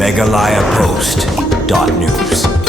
megalayapost.news.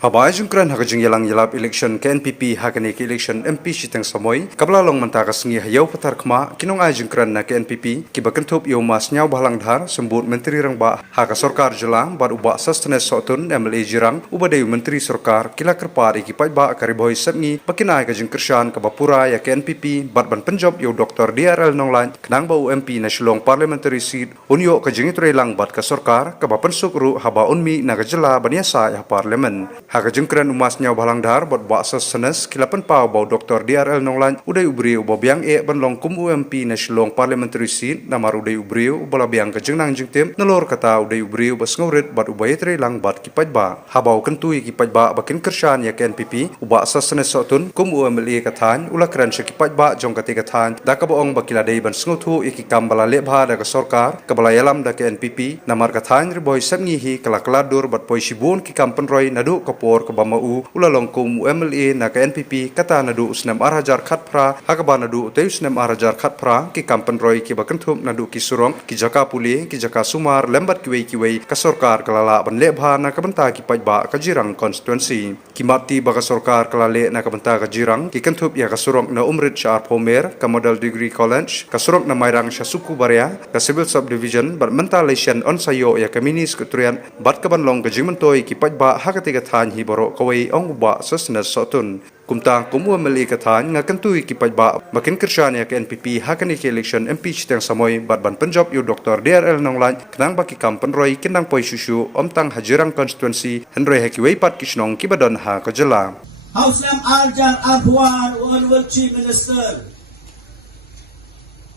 Habai jungkran hakajing yalang yalap election KNPP hakani ke election MP sitang samoy kabla long manta kasengi hayau patar khma kinong ai jungkran na KNPP ki bakentup yo mas nyau balang dhar sembut menteri rang ba haka sarkar jelang bad uba sustenance sotun MLA jirang ubadai menteri sarkar kila kerpar iki pai ba kariboi satngi pakinai ka jungkershan ka bapura ya KNPP bad ban penjob yo Dr DRL nonglan kenang bau MP na shillong parliamentary seat unyo ka jingitre lang bad ka sarkar ka bapensuk ru haba unmi na gajela baniasa ya parliament haka jengkran umas nyau balang dhar bot ba senes kilapan pau bau Dr DRL nonglan udai ubriu bo biang ban long kum UMP na shillong parliamentary seat namar udai ubriu bola biang ka jengnang jengtem nalor kata udai ubriu bas ngaurit bat ubayatre lang bat kipaj ba habau kentui kipaj ba bakin kershan ya KNPP uba senes sotun kum UMLA kathan ulakran se kipaj ba jong kati kathan da ka boong bakila dei ban sngutu ikikam bala lebha da ka sarkar kabala yalam da KNPP namar kathan riboy sabngi hi kala-kaladur bat poi sibun ki kampen roy nadu por ke bamau ulalong kum MLA na ke NPP kata nadu usnam arhajar khatpra hakaba nadu te usnam arhajar khatpra ki kampen roy ki bakenthum nadu ki surong ki jaka puli ki jaka sumar lembat kiwei ka sarkar kalala ban lebha na ka banta ki pajba ka jirang constituency ki mati ba ka sarkar kalale na ka banta ka jirang ki kenthup ya ka surong na umrit char pomer ka model degree college ka surong na mairang sya suku barya ka civil subdivision bar mentalation on sayo ya ka minis ketrian bat ka banlong ka jimantoi ki pajba hakati ka hi borok kawai ong ba sesnes sotun kumtang kumu meli kathan nga kentui ki pajba makin kershan ya KNPP hakani ke election MP chitang samoy bat ban penjob yu Dr DRL nonglan kenang baki kampen roy kinang poi susu omtang hajirang constituency henry hakiwei pat kisnong kibadon ha kajela Hausam Arjan Abwan Honorable Chief Minister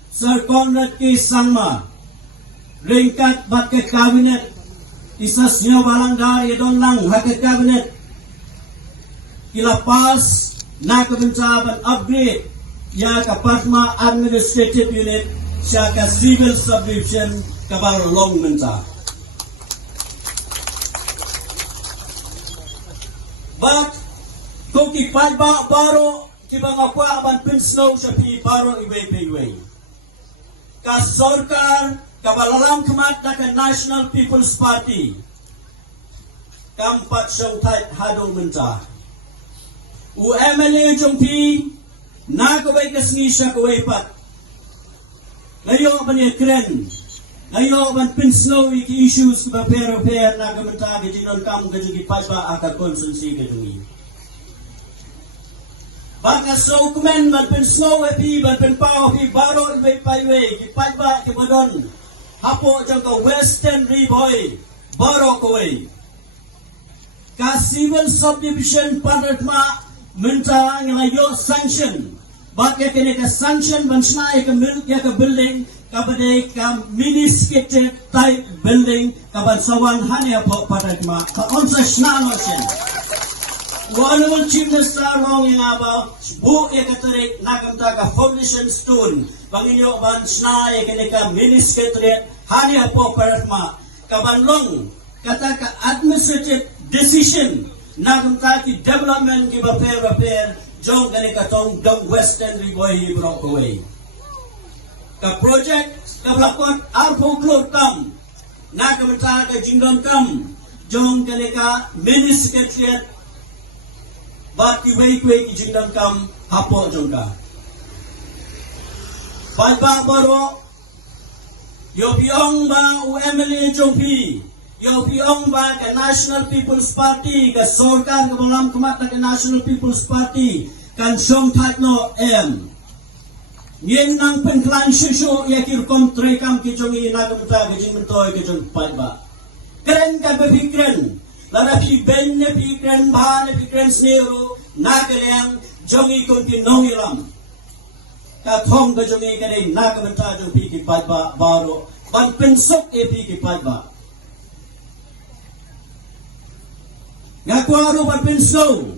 Sir Conrad K. Sangma ringkat bat ke kabinet isas nyo balanggar yadon lang hakat kabinet kila pas na kebencaban upgrade ya ka Padma Administrative Unit siya ka Civil Subdivision kabalong menca but kung kipadba baro kibang akwa aban pinsno siya pi baro iway ka sarkar kabalalang kemat na ka National People's Party kampat siyang hadong menca UMLA jompi na kaway kasngi siya kaway pat ngayon aban yung kren ngayon aban pinsno iki issues kiba pero na kamenta gajinon kam gajigi pajba aka konsensi gajungi baka so kumen man pinsno epi man pinpao hi baro ilway payway ki pajba kimadon hapo jang ka Western Riboy baro kaway ka Civil Subdivision panatma minta ngayo sanction bakit kini ka sanction bansna ya ka building kabade ka miniskited type building kabansawan hanya po panatma ka onsa shna motion Honorable Chief Minister wrong yang aba bu ya katarik nakamta ka foundation stone banginyo bansna ya kini ka miniskited hanya po panatma kabanlong kata ka administrative decision nakamta ki development ki repair jong gani katong dong Western Riboy Brockway ka project ka blakot arpo klot kam nakamta ka jingdon kam jong gani ka mini secretariat bat ki way ki jingdon kam hapo jong ka ba baro yo biong ba UMLA jong pi yo piong ba ka National People's Party ka sorkan ka malam kumat ka National People's Party kan song tatno ngin nang penklan shushu yakir kom trekam ki jongi nagamta ka jingmentoy ka jong padba kren ka bepikren lara pi benne pikren bhane pikren snero nakaleng jongi kon ki nongilam ka thong ka jongi ka dei nagamta jong pi ki padba baro ban pensok e pi ki padba ngakwaro patpinso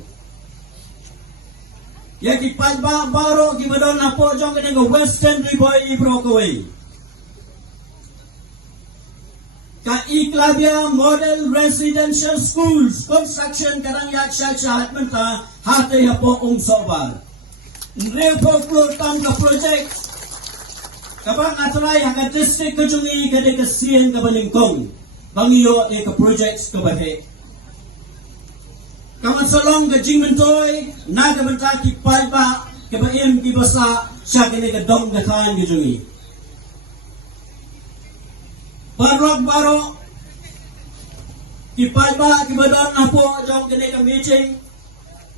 yaki padba baro gimadon na po jong kanang Western Riboy Brockway ka Iklabia Model Residential Schools construction karang yak sya hatmenta hati hapo sobar Repo tam ka project Kapag atulay hanggang district ka jungi kada kasiyan ka balingkong. Bangiyo ka projects ka bahe. Kaman salong ka jingmentoy, nagamanta ki palba, kabaim ki basa, siya kini ka dong ka kaan ka jungi. Barok baro, ki palba, ki badon na po, jong kini ka meeting,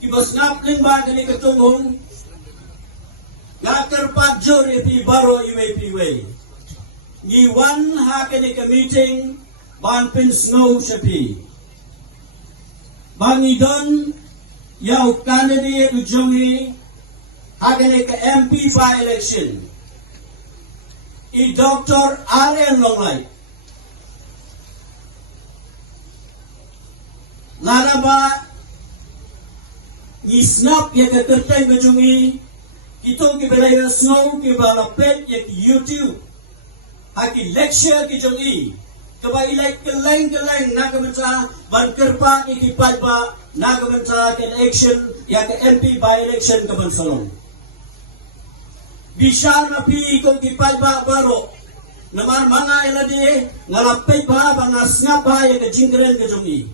ki basnap limba kini ka tungong, Gater Pajur iti baro iway-piway. Iwan ha kini ka meeting, ban pinsnow siya pi. Bangidon, yaw candidate ujongi, ha kini ka MP by-election. I Dr. Arian Longlay. Laraba, isnap ya kakertay ujongi, ito kibalaya snow kibalapet yak YouTube haki lecture ki jongi kabailay keleng nagamansa bankerpa ikipalba nagamansa ken action yak MP by election kabansalong bisar na pi kong kipalba baro naman mga iladi ngalapay ba bangas nga ba yak jingren ka jongi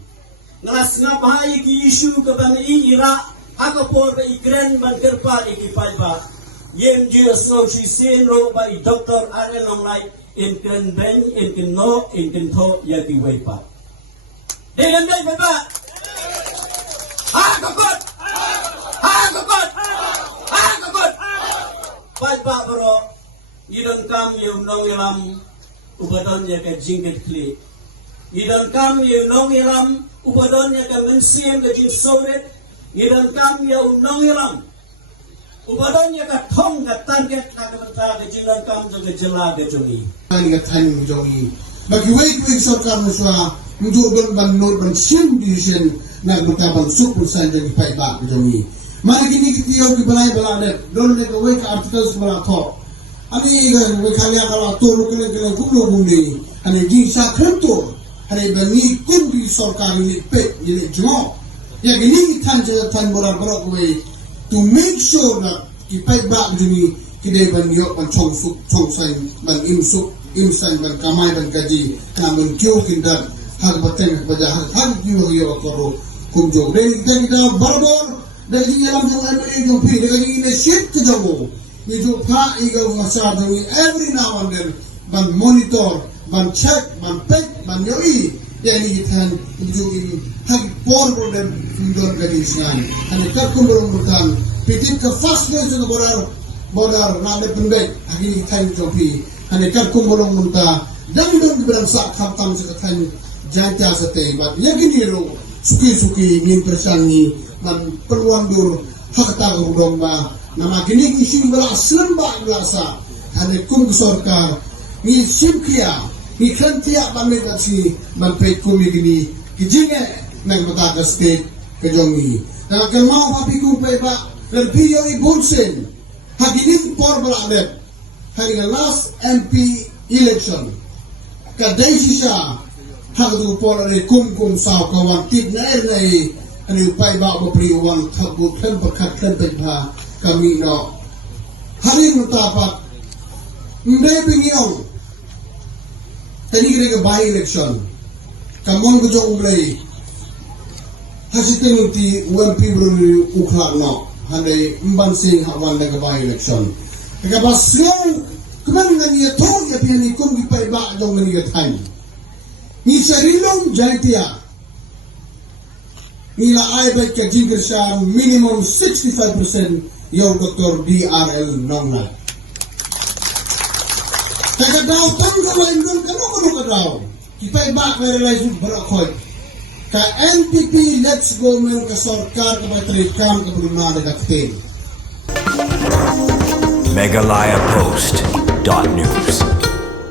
ngalas nga ba yak issue kabani ira ako po ba ikren bankerpa ikipalba yem Diyos no si sinro ba i Dr. Arian Longlay in kren ben in keno in kento yati way pa dengan day ba ha kakot palpa bro idon kam yung nong ilam ubadon ya ka jingget kli idon kam yung nong ilam ubadon ya ka mensiem ka jing soret idon kam yung nong ilam ubadon ya ka thong ka target na kamanta ka jilan kam jo ka jela ka jongi ani ka tan mo jongi bagi way ko sarkar mo sa ndoban ban no ban sim division na mutabang super sa jongi pai ba ka jongi mari kini kitiyo ki balay balade don le ko way ka articles bala to ani ga way kanya kala to ru kene kene kulo bumi ani jing sa kento ani bani kundi sarkar ni pe ni jo ya gini tan je tan bora bora ko to make sure that kipai bak juni kidai ban yok ban chong sai ban imsan ban kamai ban gaji kamun kyo kindar hak baten baja hak yo koro kumjo den kita barbor dari alam jong ai jong pi dari ne shit ke jago ni jo pa igo masa dari every now and then ban monitor ban check ban pek ban yoi yani kitan jo ini hak por dan kunjor gadisnan ane takkum berumbutan pitin ke fast news na bodar na de pendek hagi kain jopi ane takkum berumbutan dan bilang sak khatam sa kan janta sa te bat yagini ro suki ngin persangi man peluang dur hak ta gudong ba na magini ising bala slemba glasa ane kum sorkar ni simkia ni kantia bametasi mampet kumi gini kijinge nang mataga state kajongi na kalmao papi kumpay ba dan piyo ibunsin haginin por baladet hari na last MP election kaday siya hagdo por re kum sa kawan tip na ernay ani upay ba priwan hagut kan berkat kan ba kami no hari mutapat ndai pingyong tadi kira by election kamon ko jong ulay hasitin uti UMP bruni ukla no handai mbansing hawan daga by election daga baslo kuman nga niya to ya piani kum di pai ba jong ni gatan ni sarilong jaitia nila ay ba ka jingir sa minimum 65% yo Dr. DRL Longlay kagadaw tanggawain doon kano kita iba realize barakoy ka NPP let's go men ka sarkar ka battery kam ka bulunada kaktin MegalayaPost.news